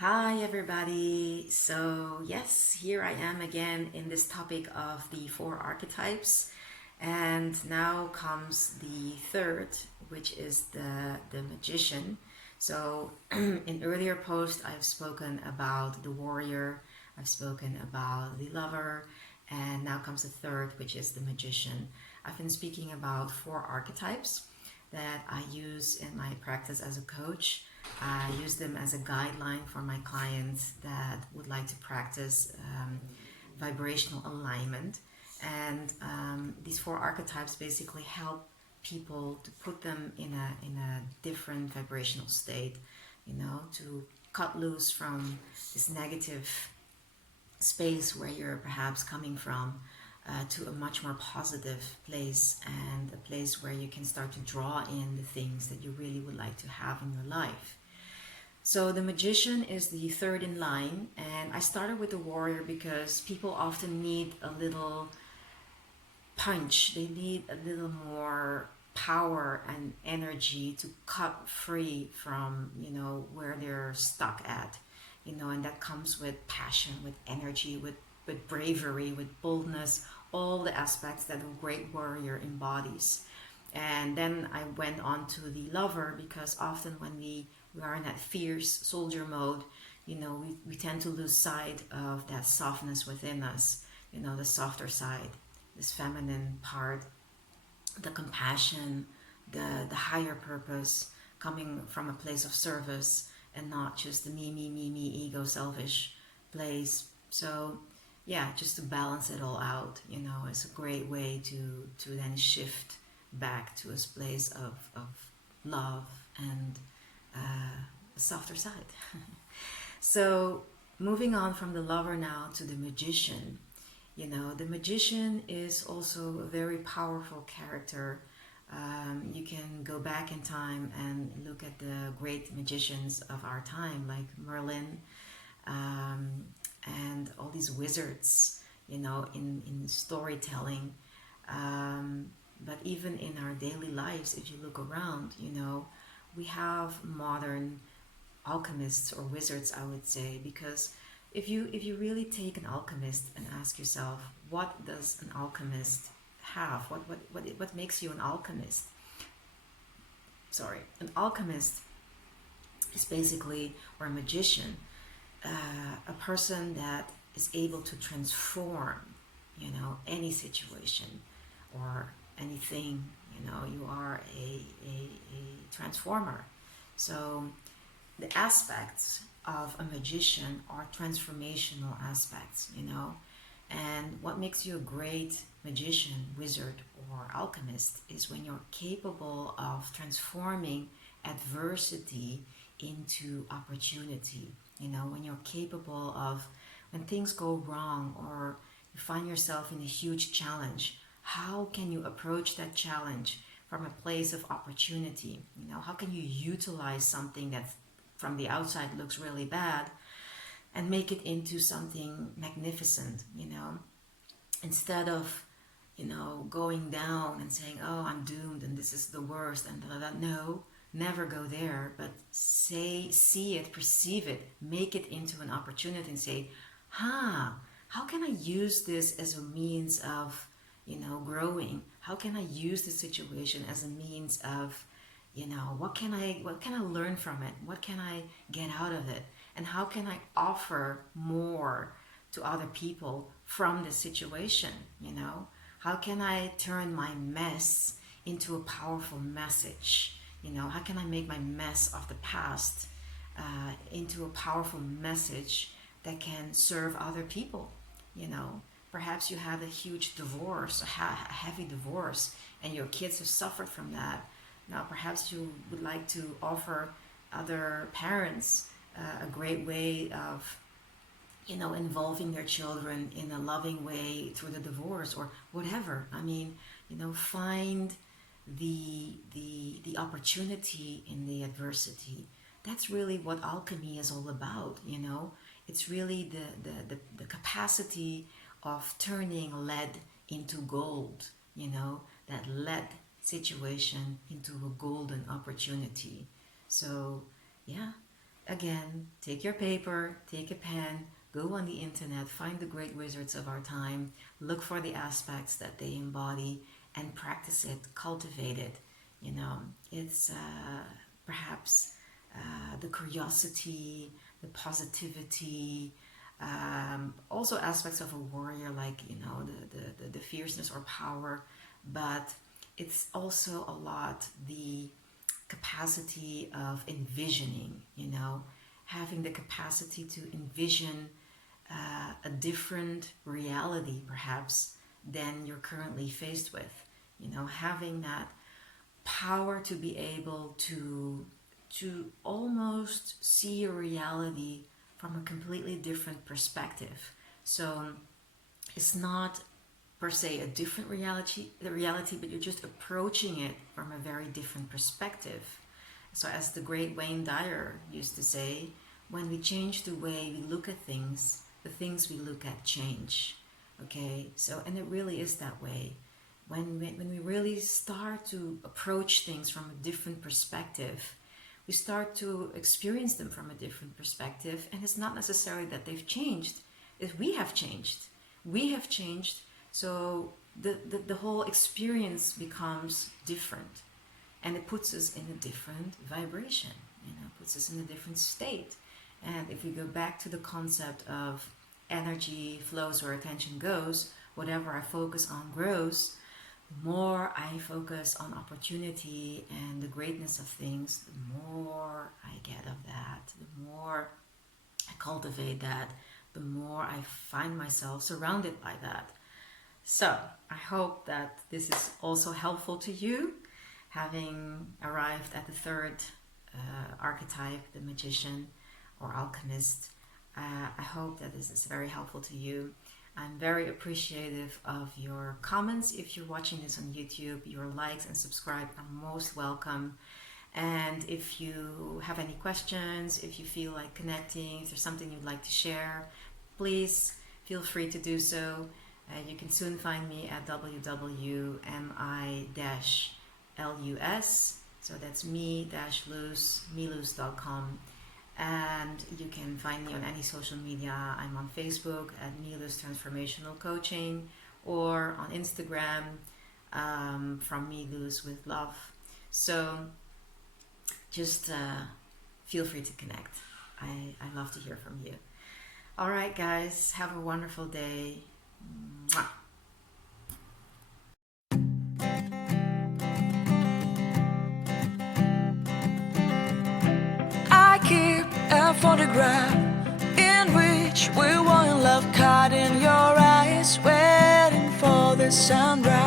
Hi everybody. So yes, here I am again in this topic of the four archetypes, and now comes the third, which is the magician. So in earlier posts I've spoken about the warrior, I've spoken about the lover, and now comes the third, which is the magician. I've been speaking about four archetypes that I use in my practice as a coach. I use them as a guideline for my clients that would like to practice vibrational alignment. And these four archetypes basically help people to put them in a different vibrational state, to cut loose from this negative space where you're perhaps coming from, to a much more positive place, and a place where you can start to draw in the things that you really would like to have in your life. So the magician is the third in line, and I started with the warrior because people often need a little punch. They need a little more power and energy to cut free from, where they're stuck at, and that comes with passion, with energy, with bravery, with boldness, all the aspects that a great warrior embodies. And then I went on to the lover because often when we are in that fierce soldier mode, we tend to lose sight of that softness within us, the softer side, this feminine part, the compassion, the higher purpose, coming from a place of service and not just the me, ego, selfish place. So yeah, just to balance it all out, it's a great way to then shift back to a place of love and a softer side. So moving on from the lover now to the magician. The magician is also a very powerful character. You can go back in time and look at the great magicians of our time, like Merlin, and all these wizards, in storytelling. But even in our daily lives, if you look around, we have modern alchemists or wizards, I would say, because if you really take an alchemist and ask yourself, what does an alchemist have? What makes you an alchemist? Sorry, an alchemist is basically, or a magician, a person that is able to transform, any situation or anything. You are a transformer. So the aspects of a magician are transformational aspects, and what makes you a great magician, wizard, or alchemist is when you're capable of transforming adversity into opportunity. When you're capable of, when things go wrong or you find yourself in a huge challenge, how can you approach that challenge from a place of opportunity? How can you utilize something that from the outside looks really bad and make it into something magnificent, instead of, going down and saying, oh, I'm doomed and this is the worst and da, da, da. No, never go there, but see it, perceive it, make it into an opportunity and say, how can I use this as a means of, growing? How can I use the situation as a means of, what can I learn from it? What can I get out of it? And how can I offer more to other people from the situation? How can I turn my mess into a powerful message? How can I make my mess of the past into a powerful message that can serve other people? Perhaps you had a huge divorce, a heavy divorce, and your kids have suffered from that. Now, perhaps you would like to offer other parents a great way of, involving their children in a loving way through the divorce or whatever. I mean, find the opportunity in the adversity. That's really what alchemy is all about. It's really the capacity of turning lead into gold. That lead situation into a golden opportunity. So yeah, again, take your paper, take a pen, go on the internet, find the great wizards of our time, look for the aspects that they embody, and practice it, cultivate it. You know, it's perhaps the curiosity, the positivity, also aspects of a warrior, like, you know, the fierceness or power, but it's also a lot the capacity of envisioning, you know, having the capacity to envision a different reality perhaps than you're currently faced with. You know, having that power to be able to almost see your reality from a completely different perspective. So it's not per se a different reality, but you're just approaching it from a very different perspective. So as the great Wayne Dyer used to say, when we change the way we look at things, the things we look at change. Okay, so, and it really is that way. When we really start to approach things from a different perspective, we start to experience them from a different perspective, and it's not necessarily that they've changed, it's we have changed. We have changed, so the whole experience becomes different, and it puts us in a different vibration, you know, puts us in a different state. And if we go back to the concept of energy flows where attention goes, whatever I focus on grows. The more I focus on opportunity and the greatness of things, the more I get of that, the more I cultivate that, the more I find myself surrounded by that. So I hope that this is also helpful to you, having arrived at the third archetype, the magician or alchemist. I hope that this is very helpful to you. I'm very appreciative of your comments. If you're watching this on YouTube, your likes and subscribe are most welcome. And if you have any questions, if you feel like connecting, if there's something you'd like to share, please feel free to do so. You can soon find me at www.mi-lus, so that's me-lus.com. And you can find me on any social media. I'm on Facebook at Milus Transformational Coaching, or on Instagram from Milus with Love. So just feel free to connect. I love to hear from you. All right, guys, have a wonderful day. Mwah. A photograph in which we were in love, caught in your eyes, waiting for the sunrise.